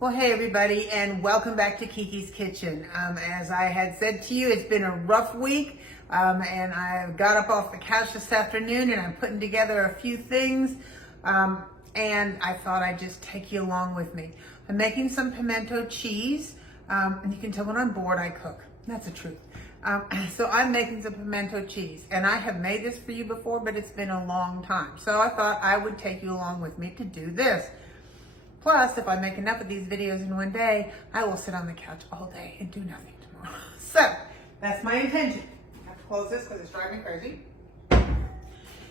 Well, hey everybody, and welcome back to Kiki's Kitchen. As I had said to you, it's been a rough week, and I got up off the couch this afternoon and I'm putting together a few things, and I thought I'd just take you along with me. I'm making some pimento cheese, and you can tell when I'm bored I cook. That's the truth. So I'm making some pimento cheese, and I have made this for you before, but it's been a long time. So I thought I would take you along with me to do this. Plus, if I make enough of these videos in one day, I will sit on the couch all day and do nothing tomorrow. So, that's my intention. I have to close this because it's driving me crazy.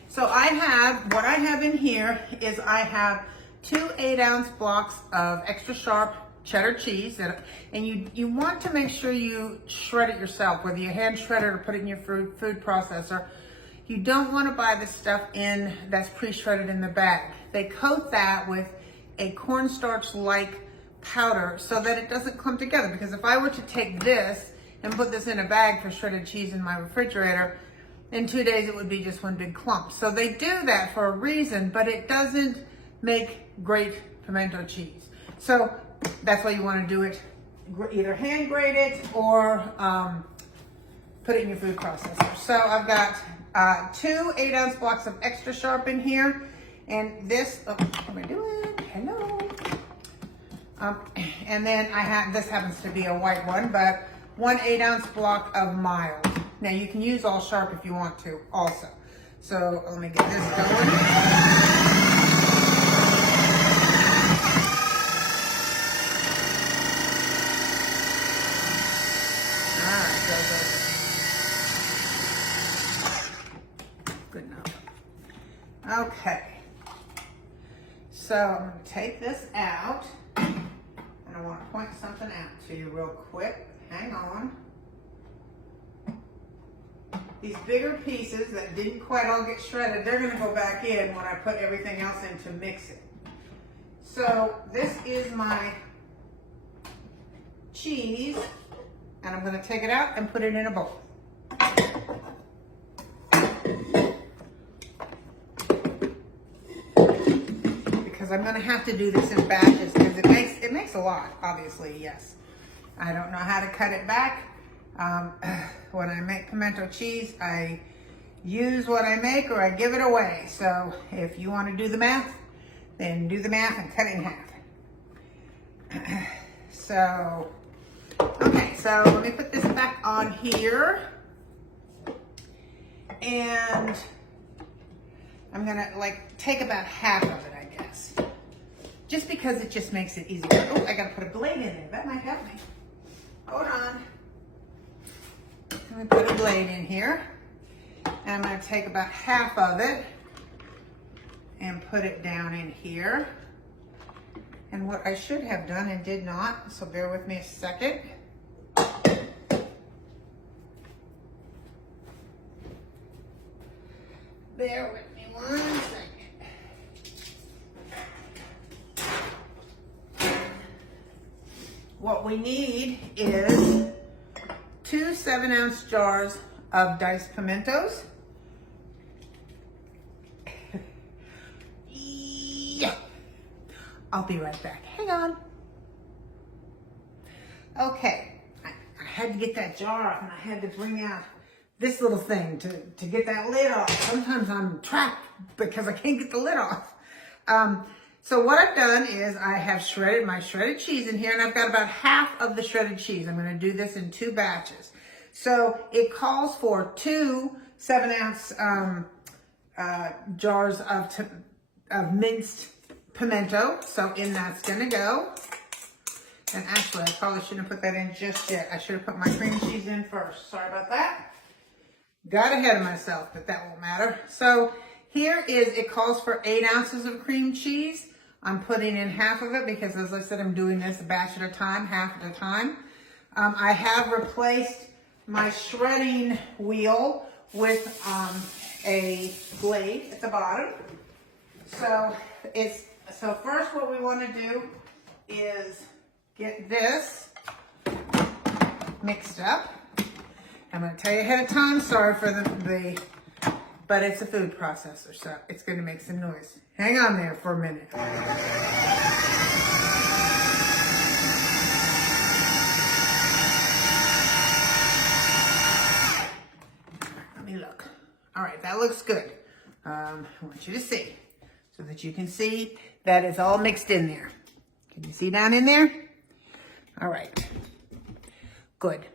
So what I have in here is I have 2 8-ounce blocks of extra sharp cheddar cheese. And you want to make sure you shred it yourself, whether you hand shred it or put it in your food processor. You don't want to buy the stuff that's pre-shredded in the bag. They coat that with a cornstarch-like powder so that it doesn't clump together. Because if I were to take this and put this in a bag for shredded cheese in my refrigerator, in 2 days it would be just one big clump. So they do that for a reason, but it doesn't make great pimento cheese. So that's why you want to do it, either hand grate it or put it in your food processor. So I've got 2 8-ounce blocks of extra sharp in here. And this, what am I doing? Hello. And then this happens to be a white one, but 1 8-ounce block of mild. Now you can use all sharp if you want to also. So let me get this going. Good enough. Okay. So I'm going to take this out, and I want to point something out to you real quick. Hang on. These bigger pieces that didn't quite all get shredded, they're going to go back in when I put everything else in to mix it. So this is my cheese, and I'm going to take it out and put it in a bowl. I'm going to have to do this in batches because it makes a lot, obviously, yes. I don't know how to cut it back. When I make pimento cheese, I use what I make or I give it away. So if you want to do the math, then do the math and cut it in half. So, okay, so let me put this back on here. And I'm going to take about half of it, I guess. Just because it just makes it easier. Oh, I gotta put a blade in there. That might help me. Hold on. I'm gonna put a blade in here. And I'm gonna take about half of it and put it down in here. And what I should have done and did not, so bear with me a second. Bear with me one second. What we need is 2 7-ounce jars of diced pimentos. Yeah. I'll be right back. Hang on. Okay, I had to get that jar off and I had to bring out this little thing to get that lid off. Sometimes I'm trapped because I can't get the lid off. So what I've done is I have shredded my shredded cheese in here, and I've got about half of the shredded cheese. I'm going to do this in 2 batches. So it calls for 2 7-ounce jars of minced pimento. So in that's going to go. And actually, I probably shouldn't have put that in just yet. I should have put my cream cheese in first. Sorry about that. Got ahead of myself, but that won't matter. So here it calls for 8 ounces of cream cheese. I'm putting in half of it because, as I said, I'm doing this a batch at a time, half at a time. I have replaced my shredding wheel with a blade at the bottom. So first what we want to do is get this mixed up. I'm going to tell you ahead of time, sorry for but it's a food processor, so it's going to make some noise. Hang on there for a minute. that looks good. I want you to see, so that you can see that it's all mixed in there. Can you see down in there? All right, good.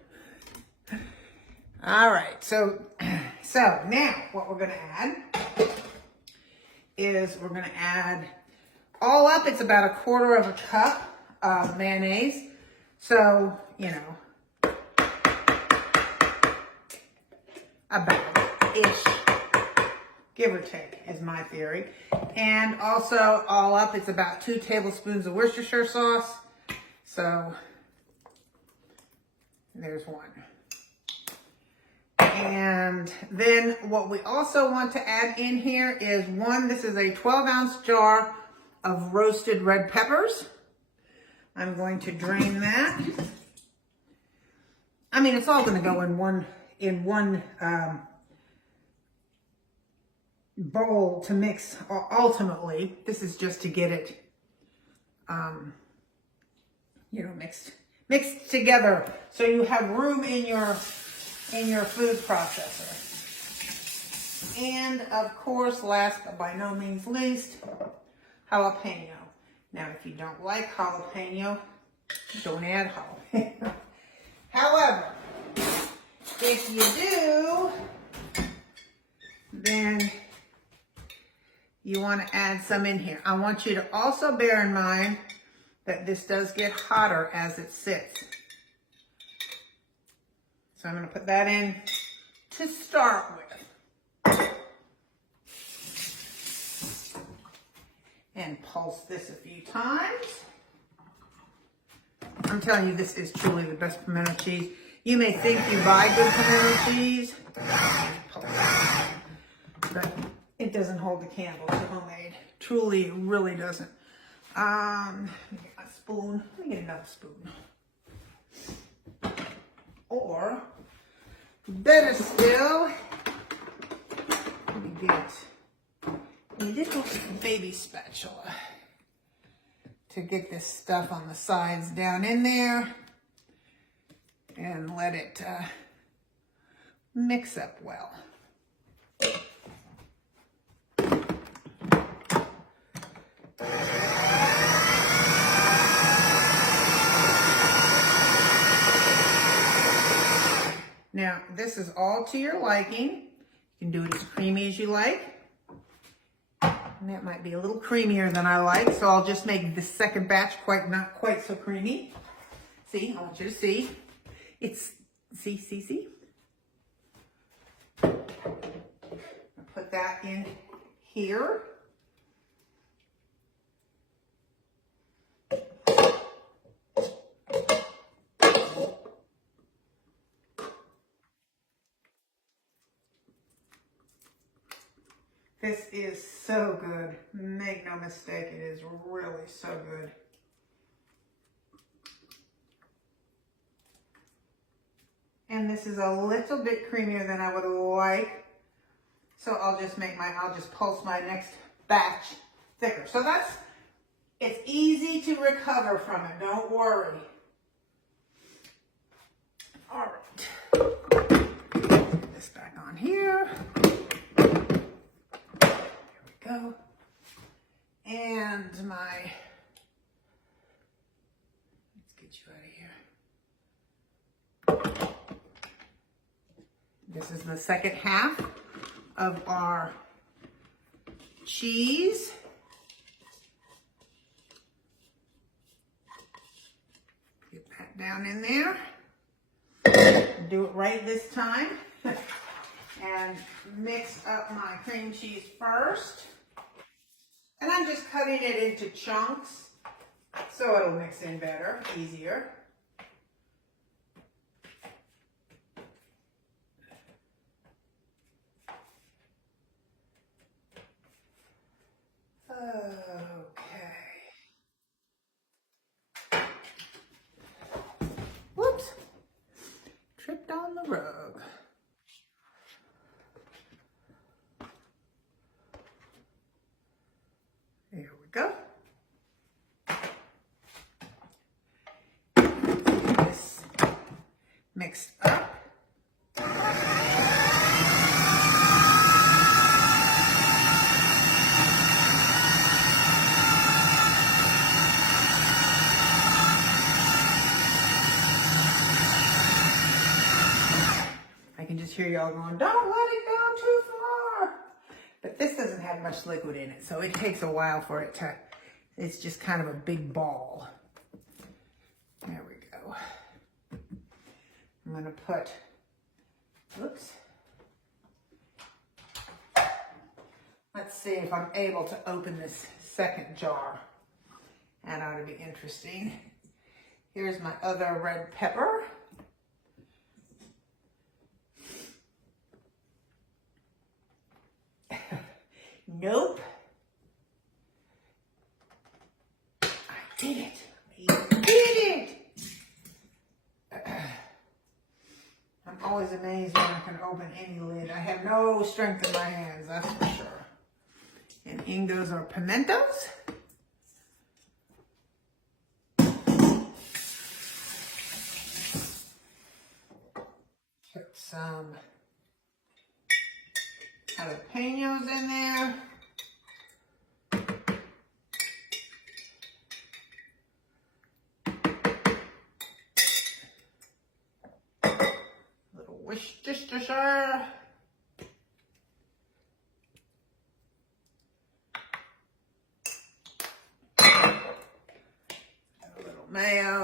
All right, so now what we're gonna add is we're gonna add, all up, it's about 1/4 cup of mayonnaise. So, you know, about-ish, give or take, is my theory. And also, all up, it's about 2 tablespoons of Worcestershire sauce. So, there's one. And then what we also want to add in here is this is a 12-ounce jar of roasted red peppers. I'm going to drain that. I mean, it's all going to go in one bowl to mix. Ultimately, this is just to get it, you know, mixed together, so you have room in your food processor. And of course, last but by no means least, jalapeno. Now, if you don't like jalapeno, don't add jalapeno. However, if you do, then you want to add some in here. I want you to also bear in mind that this does get hotter as it sits. So I'm going to put that in to start with. And pulse this a few times. I'm telling you, this is truly the best pimento cheese. You may think you buy good pimento cheese, but it doesn't hold the candle to homemade. Truly, it really doesn't. Let me get my spoon. Let me get another spoon. Or, better still, let me get a little baby spatula to get this stuff on the sides down in there and let it mix up well. Now, this is all to your liking. You can do it as creamy as you like. And that might be a little creamier than I like, so I'll just make the second batch not quite so creamy. See, I want you to see. It's, see. I'll put that in here. This is so good. Make no mistake, it is really so good. And this is a little bit creamier than I would like. So I'll just pulse my next batch thicker. So it's easy to recover from it, don't worry. All right, put this back on here. Go. And let's get you out of here. This is the second half of our cheese. Get that down in there. Do it right this time. And mix up my cream cheese first. And I'm just cutting it into chunks so it'll mix in better, easier. Okay. Whoops. Tripped on the rug. There we go. This mixed up. just hear y'all going, don't let it go too far. But this doesn't have much liquid in it, so it takes a while for it to, it's just kind of a big ball. There we go. I'm gonna put, oops. Let's see if I'm able to open this second jar. That ought to be interesting. Here's my other red pepper. Nope. I did it. I did it. I'm always amazed when I can open any lid. I have no strength in my hands, that's for sure. And in goes our pimentos. Put some jalapeños in there. Little Worcestershire. A little mayo.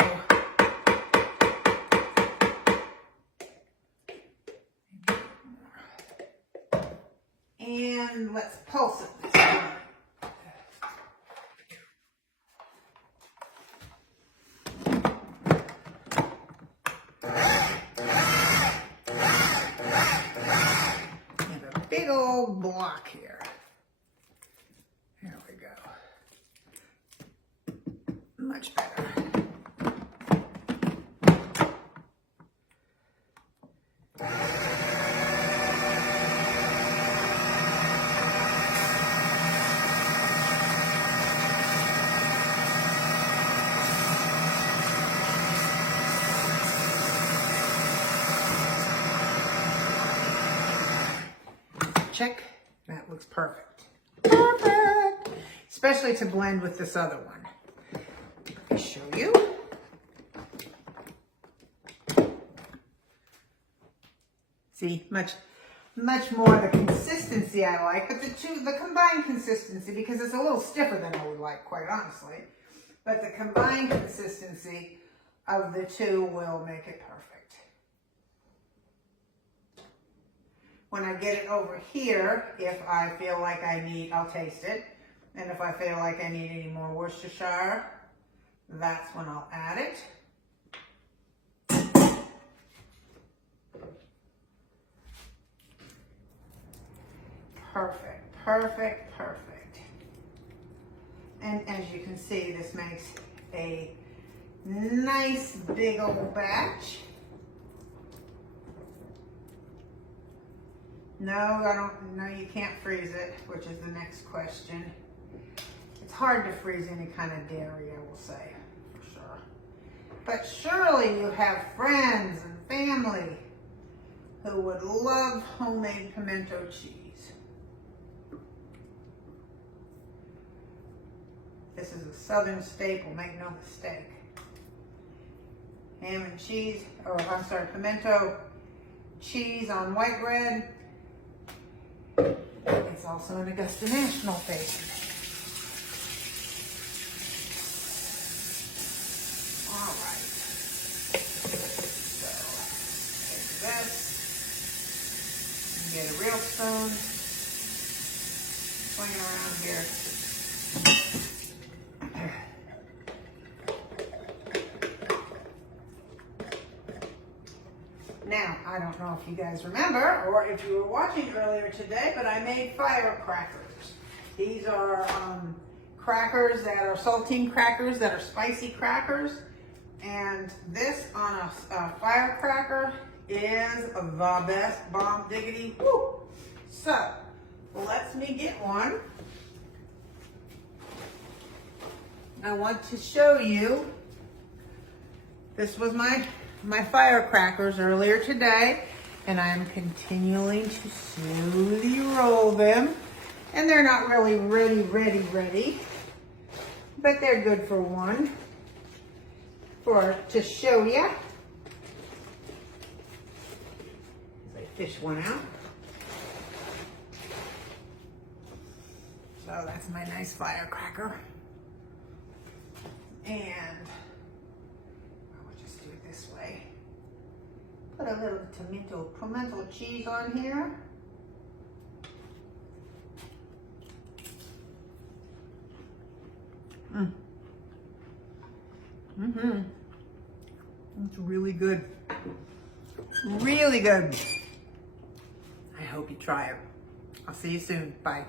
And let's pulse it this time. And a big old block here. There we go. Much better. Check. That looks perfect. Perfect. Especially to blend with this other one. Let me show you. See, much more the consistency I like, but the combined consistency, because it's a little stiffer than I would like, quite honestly. But the combined consistency of the two will make it perfect. When I get it over here, if I feel like I need, I'll taste it. And if I feel like I need any more Worcestershire, that's when I'll add it. Perfect, perfect, perfect. And as you can see, this makes a nice big old batch. No, you can't freeze it, which is the next question. It's hard to freeze any kind of dairy, I will say, for sure. But surely you have friends and family who would love homemade pimento cheese. This is a southern staple, make no mistake. Ham and cheese, pimento cheese on white bread. It's also an Augusta National favorite. All right. So, take this. And get a real spoon. Swing it around here. Now, I don't know if you guys remember or if you were watching earlier today, but I made firecrackers. These are crackers that are saltine crackers that are spicy crackers. And this on a firecracker is the best bomb diggity. Woo! So, let me get one. I want to show you, this was my firecrackers earlier today, and I'm continuing to slowly roll them. And they're not really ready, but they're good for one, to show you. I fish one out. So that's my nice firecracker. And I'll just do it this way. Put a little pimento cheese on here. It's really good. Really good. I hope you try it. I'll see you soon. Bye.